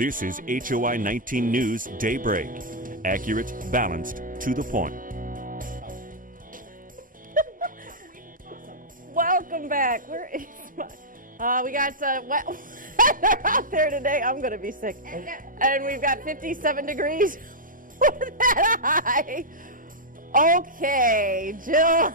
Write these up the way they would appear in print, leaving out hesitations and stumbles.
This is HOI 19 News Daybreak. Accurate, balanced, to the point. Welcome back. Where is we got wet weather out there today. I'm going to be sick. And we've got 57 degrees with that high. Okay, Jill.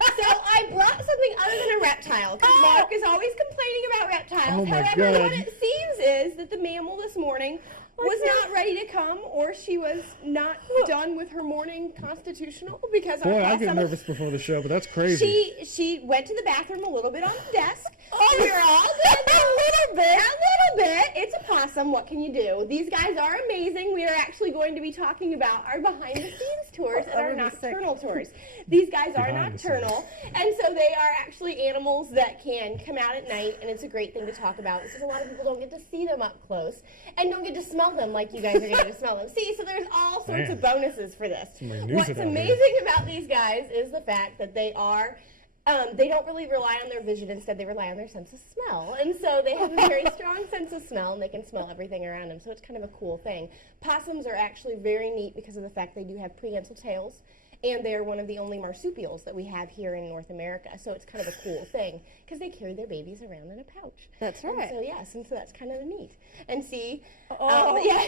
So I brought something other than a reptile, because Mark is always complaining about reptiles. Oh my However, God. what it seems is that the mammal this morning was not ready to come, or she was not done with her morning constitutional, because Boy, our I get possum, nervous before the show, but that's crazy. she went to the bathroom a little bit on the desk. Oh, We're all good. A little bit. It's a possum. What can you do? These guys are amazing. We are actually going to be talking about our behind-the-scenes tours and our nocturnal tours. These guys are nocturnal, and so they are actually animals that can come out at night, and it's a great thing to talk about because a lot of people don't get to see them up close and don't get to smell them like you guys are going to smell them. See, so there's all sorts of bonuses for this. What's amazing about these guys is the fact that they are they don't really rely on their vision. Instead, they rely on their sense of smell. And so they have a very strong sense of smell, and they can smell everything around them. So it's kind of a cool thing. Possums are actually very neat because of the fact they do have prehensile tails, and they're one of the only marsupials that we have here in North America. So it's kind of a cool thing because they carry their babies around in a pouch. That's right. And so, yes, and so that's kind of neat. And see, yeah.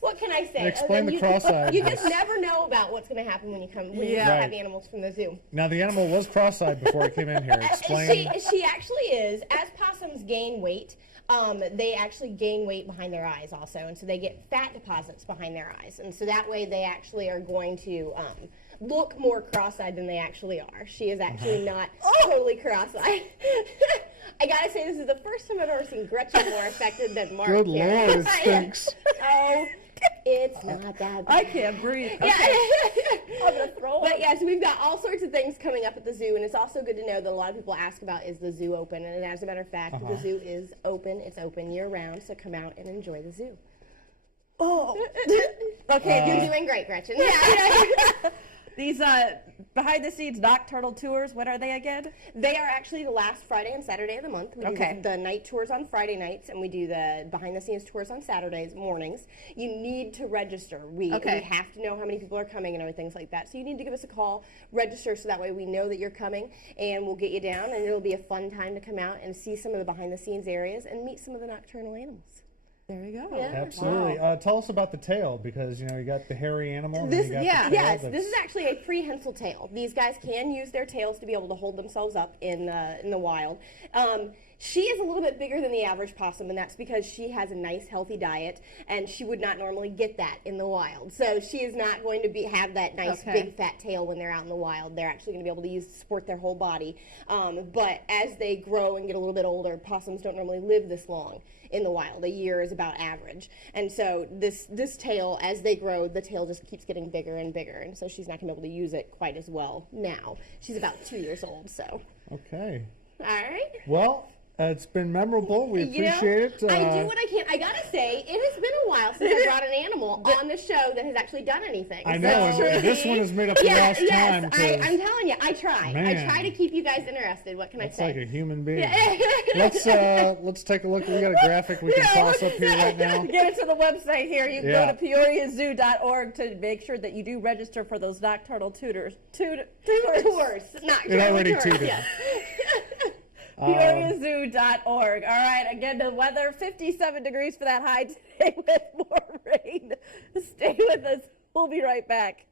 What can I say? Explain the cross-eyed. You just never know about what's going to happen when you have animals from the zoo. Now, the animal was cross-eyed before it came in here. Explain. She actually is. As possums gain weight, they actually gain weight behind their eyes also, and so they get fat deposits behind their eyes, and so that way they actually are going to look more cross-eyed than they actually are. She is actually not totally cross-eyed. I gotta say, this is the first time I've ever seen Gretchen more affected than Mark. Good Lord, it stinks. Oh, it's not that bad. I can't breathe. Okay. I'm gonna throw up. But yes, we've got all sorts of things coming up at the zoo, and it's also good to know that a lot of people ask about, is the zoo open? And as a matter of fact, the zoo is open. It's open year-round, so come out and enjoy the zoo. Oh. Okay, You're doing great, Gretchen. these behind-the-scenes nocturnal tours, what are they again? They are actually the last Friday and Saturday of the month. We do Okay. the night tours on Friday nights, and we do the behind-the-scenes tours on Saturdays mornings. You need to register. We have to know how many people are coming and everything like that. So you need to give us a call, register, so that way we know that you're coming, and we'll get you down, and it'll be a fun time to come out and see some of the behind-the-scenes areas and meet some of the nocturnal animals. There you go. Yeah. Absolutely. Tell us about the tail, because you got the hairy animal. And This, you got the tail yes, that's- this is actually a prehensile tail. These guys can use their tails to be able to hold themselves up in the wild. She is a little bit bigger than the average possum, and that's because she has a nice, healthy diet, and she would not normally get that in the wild. So she is not going to have that nice, big, fat tail when they're out in the wild. They're actually going to be able to support their whole body. But as they grow and get a little bit older, possums don't normally live this long in the wild. A year is about average. And so this tail, as they grow, the tail just keeps getting bigger and bigger, and so she's not going to be able to use it quite as well now. She's about 2 years old, so. Okay. All right. Well, it's been memorable. We appreciate it. I do what I can. I gotta say, it has been a while since I brought an animal on the show that has actually done anything. I know. And this one has made up the last time. I'm telling you, I try. Man. I try to keep you guys interested. What can I say? It's like a human being. Let's take a look. We got a graphic we can toss up here right now. Get it to the website here. You can go to peoriazoo.org to make sure that you do register for those nocturnal tours. Tours. It already tooted. Yeah. peoriazoo.org. All right, again, the weather, 57 degrees for that high today with more rain. Stay with us. We'll be right back.